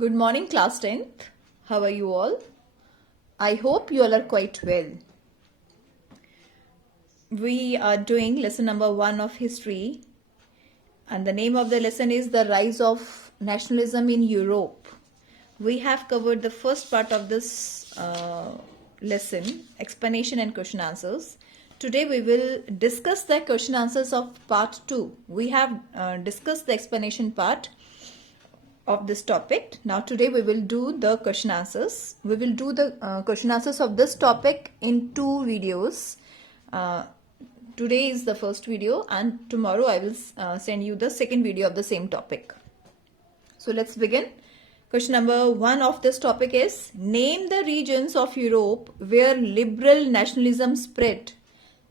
Good morning, class 10th. How are you all? I hope you all are quite well. We are doing lesson number 1 of history, and the name of the lesson is The Rise of Nationalism in Europe. We have covered the first part of this lesson, explanation and question answers. Today we will discuss the question answers of part 2. We have discussed the explanation part of this topic. Now today we will do the question answers. We will do the question answers of this topic in 2 videos. Today is the first video and tomorrow I will send you the second video of the same topic. So let's begin. Question number 1 of this topic is, name the regions of Europe where liberal nationalism spread.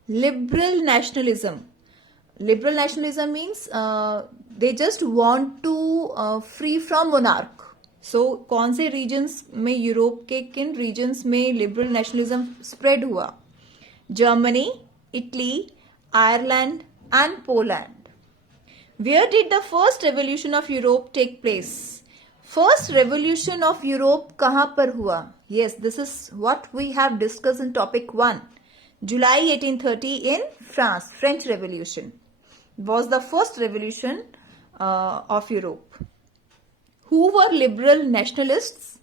Liberal nationalism. Liberal nationalism means they just want to free from monarch. So कौन से regions में Europe के किन regions में liberal nationalism spread हुआ? Germany, Italy, Ireland and Poland. Where did the first revolution of Europe take place? First revolution of Europe कहाँ पर हुआ? Yes, this is what we have discussed in topic 1. July 1830 in France, French Revolution was the first revolution of Europe. Who were liberal nationalists?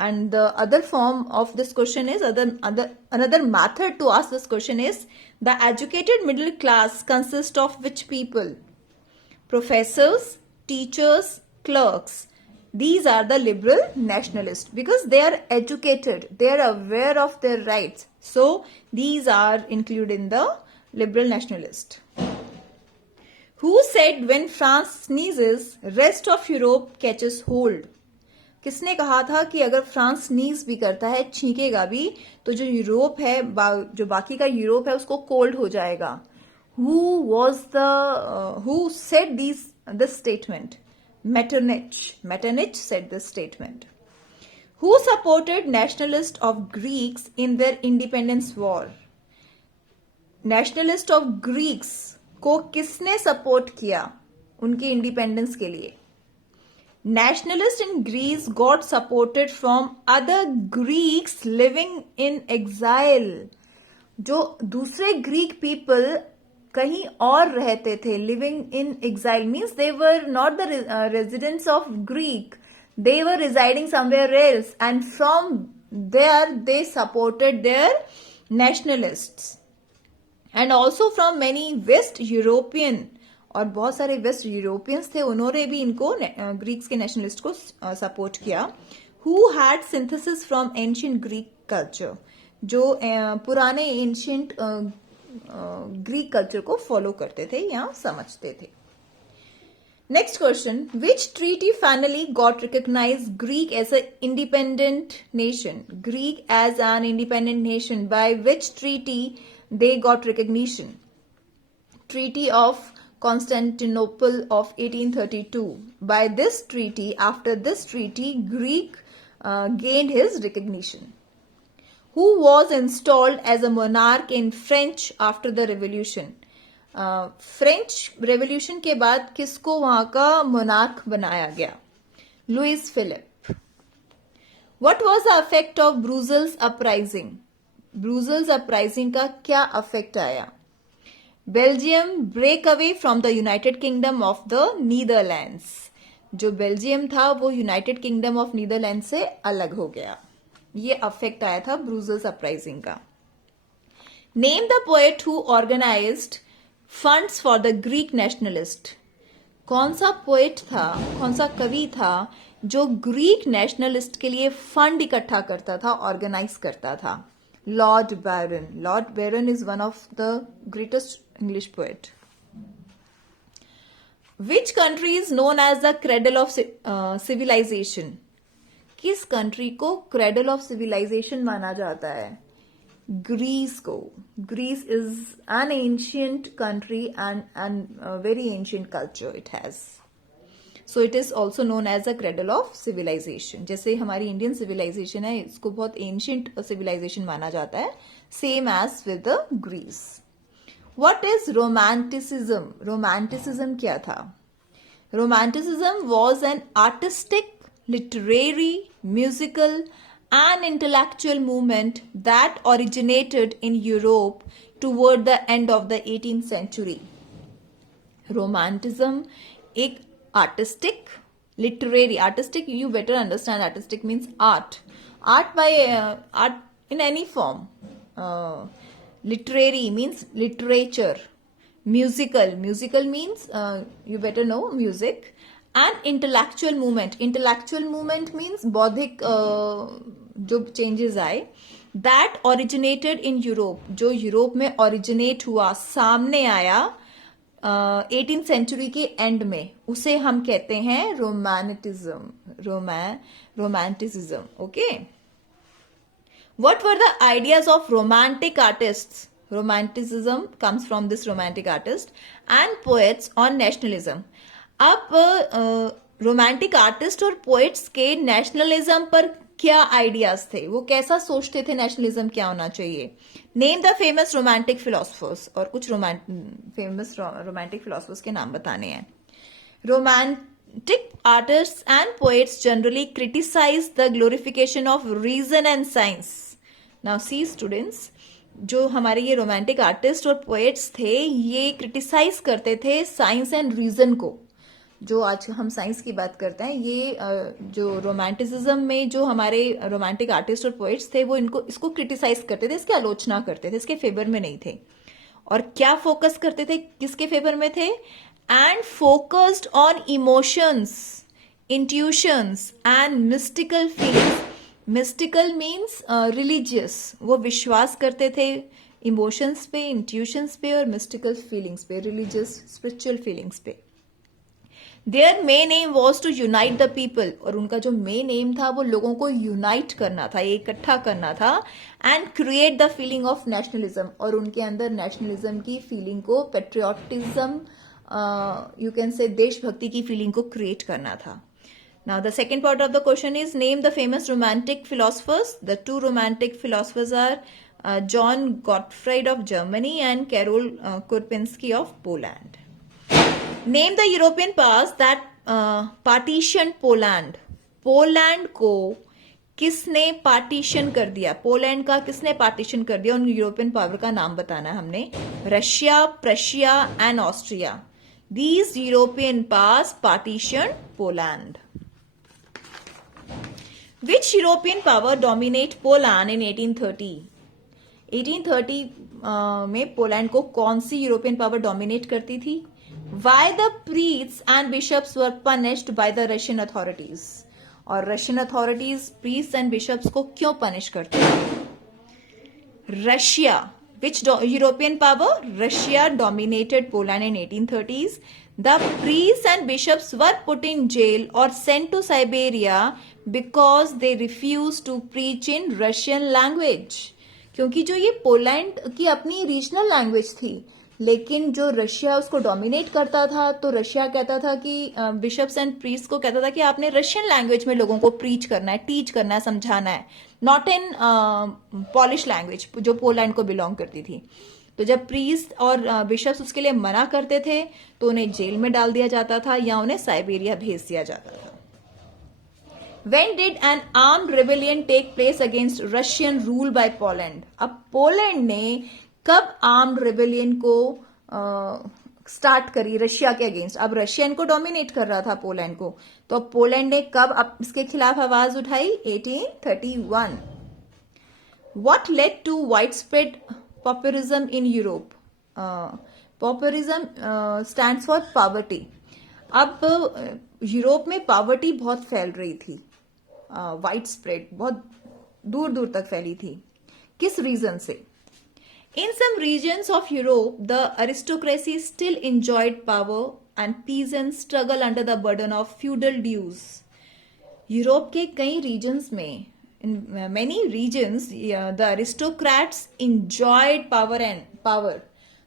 And the other form of this question is, another method to ask this question is, the educated middle class consists of which people? Professors, teachers, clerks. These are the liberal nationalists because they are educated, they are aware of their rights. So these are included in the liberal nationalist. Who said when France sneezes, rest of Europe catches hold? किसने कहा था कि अगर France sneeze भी करता है, छींकेगा भी, तो जो यूरोप है, जो बाकी का यूरोप है, उसको कोल्ड हो जाएगा. Who said this statement? Metternich said this statement. Who supported nationalists of Greeks in their independence war? Nationalist of Greeks को किसने सपोर्ट किया उनके इंडिपेंडेंस के लिए? Nationalists in Greece got supported from other Greeks living in exile. जो दूसरे Greek people कहीं और रहते थे, living in exile means they were not the residents of Greek. They were residing somewhere else, and from there they supported their nationalists. And also from many West European, और बहुत सारे waste Europeans थे, उन्होंने भी इनको Greeks के nationalist को support किया. Who had synthesis from ancient Greek culture, जो पुराने एंशिएंट ग्रीक कल्चर को फॉलो करते थे या समझते थे. Next question, which treaty finally got recognized Greek as an independent nation? Greek as an independent nation. By which treaty they got recognition? Treaty of Constantinople of 1832. By this treaty, after this treaty, Greek gained his recognition. Who was installed as a monarch in French after the revolution? French revolution के बाद किसको वहां का monarch बनाया गया? Louis Philippe. What was the effect of Brussels uprising? Brussels uprising का क्या effect आया? Belgium break away from the United Kingdom of the Netherlands. जो बेल्जियम था वो यूनाइटेड किंगडम ऑफ नीदरलैंड से अलग हो गया. ये अफेक्ट आया था ब्रूसेल्स अपराइजिंग का. Name the poet who organized funds for the Greek nationalist. कौन सा पोएट था, कौन सा कवि था जो ग्रीक नेशनलिस्ट के लिए फंड इकट्ठा करता था, ऑर्गेनाइज करता था? Lord Byron. Lord Byron is one of the greatest English poet. Which country is known as the cradle of civilization? किस कंट्री को क्रेडल ऑफ सिविलाइजेशन माना जाता है? Greece को. Greece is an ancient country and a very ancient culture it has. So it is also known as the cradle of civilization. जैसे हमारी Indian civilisation है, इसको बहुत एंशियंट सिविलाइजेशन माना जाता है, same as with the Greece. What is romanticism? Romanticism क्या था? Romanticism was an artistic literary, musical, and intellectual movement that originated in Europe toward the end of the 18th century. Romanticism एक artistic, literary, artistic, you better understand artistic means art. Art by art in any form. Literary means literature. Musical means you better know music. And intellectual movement means बौद्धिक जो changes आए, that originated in Europe, जो Europe में originate हुआ, सामने आया 18th century के and में, उसे हम कहते हैं romanticism. Okay, what were the ideas of romantic artists? Romanticism comes from this romantic artist and poets on nationalism. अब रोमांटिक आर्टिस्ट और पोएट्स के नेशनलिज्म पर क्या आइडियाज थे, वो कैसा सोचते थे नेशनलिज्म क्या होना चाहिए. Name the famous romantic philosophers, और कुछ फेमस रोमांटिक फिलोसफर्स के नाम बताने हैं. Romantic artist and poets generally criticize the glorification of reason and science. Now see students, जो हमारे ये रोमांटिक आर्टिस्ट और पोएट्स थे, ये क्रिटिसाइज करते थे साइंस एंड रीजन को. जो आज हम साइंस की बात करते हैं, ये जो रोमांटिसिज्म में जो हमारे रोमांटिक आर्टिस्ट और पोएट्स थे, वो इसको क्रिटिसाइज करते थे, इसकी आलोचना करते थे, इसके फेवर में नहीं थे. और क्या फोकस करते थे, किसके फेवर में थे? And focused on emotions, intuitions and mystical feelings. Mystical means religious, वो विश्वास करते थे इमोशंस पे, इंट्यूशंस पे और मिस्टिकल फीलिंग्स पे, रिलीजियस स्पिरिचुअल फीलिंग्स पे. Their main aim was to unite the people, और उनका जो मेन एम था वो लोगों को यूनाइट करना था, इकट्ठा करना था. And create the feeling of nationalism, और उनके अंदर नेशनलिज्म की फीलिंग को, पेट्रियोटिज्म, यू कैन से देशभक्ति की फीलिंग को क्रिएट करना था. Now the second part of the question is name the famous romantic philosophers. The two romantic philosophers are John Gottfried of Germany and Karol Kurpinski of Poland. Name the European powers that partitioned Poland. Poland को किसने partition कर दिया, Poland का किसने partition कर दिया, उन European power का नाम बताना है हमने. Russia, Prussia and Austria. These European powers partitioned Poland. Which European power dominate Poland in 1830? 1830 में पोलैंड को कौन सी यूरोपियन पावर डोमिनेट करती थी? Why the priests and bishops were punished by the Russian authorities? और Russian authorities priest and bishops को क्यों punish करते हैं? Russia, which European power? Russia dominated Poland in 1830s. The priests and bishops were put in jail or sent to Siberia because they refused to preach in Russian language. क्योंकि जो ये Poland की अपनी regional language थी, लेकिन जो Russia उसको dominate करता था, तो रशिया कहता था कि बिशप्स एंड प्रीस्ट को कहता था कि आपने रशियन लैंग्वेज में लोगों को प्रीच करना है, टीच करना है, समझाना है, नॉट इन पॉलिश लैंग्वेज जो पोलैंड को बिलोंग करती थी. तो जब प्रीस्ट और बिशप्स उसके लिए मना करते थे तो उन्हें जेल में डाल दिया जाता था या उन्हें साइबेरिया भेज दिया जाता था. When did an armed rebellion take place against Russian rule by Poland? अब पोलैंड ने कब आर्म्ड रेबेलियन को स्टार्ट करी रशिया के अगेंस्ट? अब रशिया इनको डोमिनेट कर रहा था पोलैंड को, तो अब पोलैंड ने कब अब इसके खिलाफ आवाज उठाई? 1831. What led to widespread pauperism in Europe? Pauperism stands for poverty. अब यूरोप में पॉवर्टी बहुत फैल रही थी, वाइड स्प्रेड, बहुत दूर दूर तक फैली थी. किस रीजन से? In some regions of Europe, the aristocracy still enjoyed power and peasants struggle under the burden of feudal dues. Europe के कई regions में, in many regions, the aristocrats enjoyed power.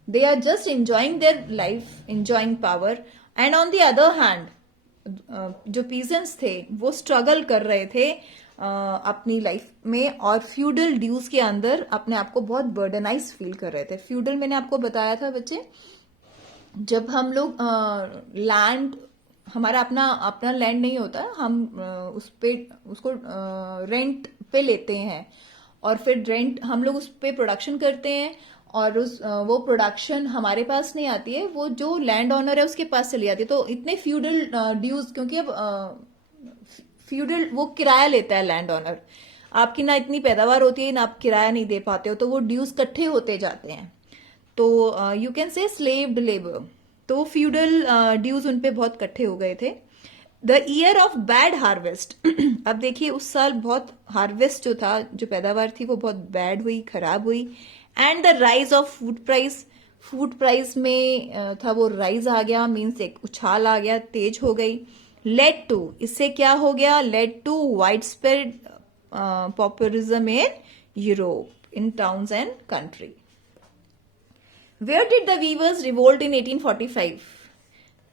They are just enjoying their life, enjoying power. And on the other hand, जो peasants थे वो struggle कर रहे थे अपनी लाइफ में और फ्यूडल ड्यूज के अंदर अपने आप को बहुत बर्डनाइज फील कर रहे थे. फ्यूडल मैंने आपको बताया था बच्चे, जब हम लोग लैंड हमारा अपना अपना लैंड नहीं होता, हम उसको रेंट पे लेते हैं और फिर रेंट हम लोग उस पे प्रोडक्शन करते हैं और वो प्रोडक्शन हमारे पास नहीं आती है, वो जो लैंड ओनर है उसके पास चली जाती है। तो इतने फ्यूडल ड्यूज, क्योंकि अब फ्यूडल वो किराया लेता है लैंड ओनर, आपकी ना इतनी पैदावार होती है ना आप किराया नहीं दे पाते हो, तो वो ड्यूज इकट्ठे होते जाते हैं। तो यू कैन से स्लेव्ड लेबर, तो फ्यूडल ड्यूज उन पे बहुत इकट्ठे हो गए थे। The year of bad harvest अब देखिए उस साल बहुत हार्वेस्ट जो था, जो पैदावार थी वो बहुत बैड हुई, खराब हुई। And the rise of food price, food price में था वो राइज आ गया, मीन्स एक उछाल आ गया, तेज हो गई। लेड टू, इससे क्या हो गया, led to wide spread populism in Europe in towns and country. Where did the weavers revolt in 1845?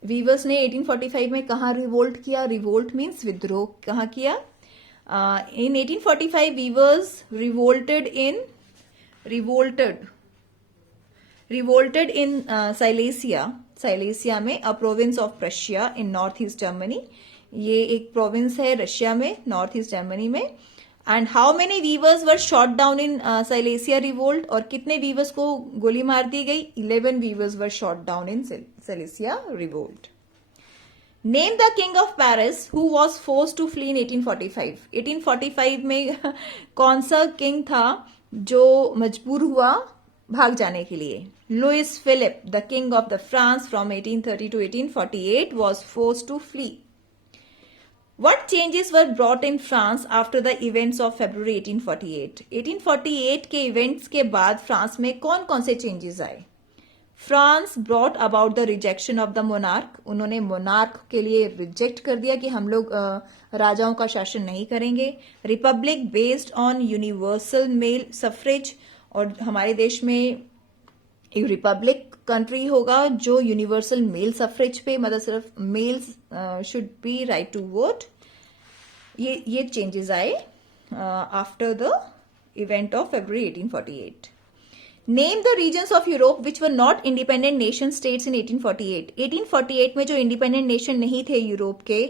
Weavers ने 1845 में कहा रिवोल्ट किया? रिवोल्ट मीन्स विद्रोह, कहाँ किया? In 1845 weavers revolted in Silesia में, a province of Prussia in north east Germany. ये एक प्रोविंस है रशिया में, नॉर्थ ईस्ट जर्मनी में। And how many weavers were shot down in Silesia revolt, और कितने वीवर्स को गोली मार दी गई? 11 weavers were shot down in Silesia revolt. Name the king of Paris who was force to flee in 1845। 1845 में कौन सा किंग था जो मजबूर हुआ भाग जाने के लिए? Louis Philippe, the king of the France from 1830 to 1848 was forced to flee. What changes were brought in France after the events of February 1848? 1848 के इवेंट्स के बाद फ्रांस में कौन कौन से चेंजेस आए? France brought about the rejection of the monarch, उन्होंने monarch के लिए रिजेक्ट कर दिया कि हम लोग राजाओं का शासन नहीं करेंगे। Republic based on universal male suffrage, और हमारे देश में एक रिपब्लिक कंट्री होगा जो यूनिवर्सल मेल सफरेज पे, मतलब सिर्फ males should be right to vote. ये चेंजेस आए after the event of February 1848. Name the regions of Europe which were not independent nation states in 1848. 1848 में जो इंडिपेंडेंट नेशन नहीं थे यूरोप के,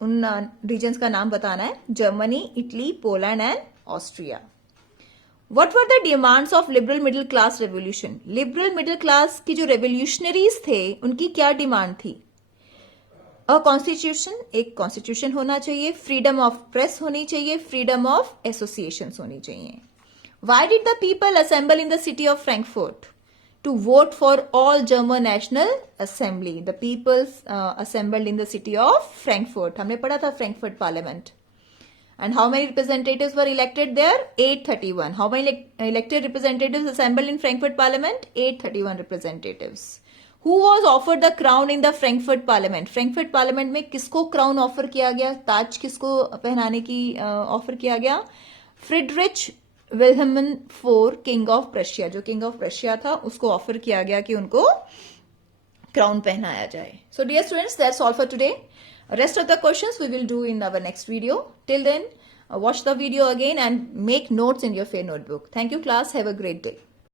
उन रीजन्स का नाम बताना है। Germany, Italy, Poland and Austria. What were the demands of liberal middle class revolution? Liberal middle class की जो रेवोल्यूशनरीज थे उनकी क्या डिमांड थी? अ कॉन्स्टिट्यूशन, एक कॉन्स्टिट्यूशन होना चाहिए, फ्रीडम ऑफ प्रेस होनी चाहिए, फ्रीडम ऑफ एसोसिएशन होनी चाहिए। Why did the people assemble in the city of Frankfurt? To vote for all German National Assembly. The people assembled in the city of Frankfurt. हमने पढ़ा था Frankfurt parliament. And how many representatives were elected there? 831. How many elected representatives assembled in Frankfurt Parliament? 831 representatives. Who was offered the crown in the Frankfurt Parliament? Frankfurt Parliament में किसको crown offer किया गया? ताज किसको पहनाने की offer किया गया? Friedrich Wilhelm IV, king of Prussia, जो किंग ऑफ प्रशिया था उसको ऑफर किया गया कि उनको क्राउन पहनाया जाए। So dear students, that's all for today. Rest of the questions we will do in our next video. Till then, watch the video again and make notes in your fair notebook. Thank you class. Have a great day.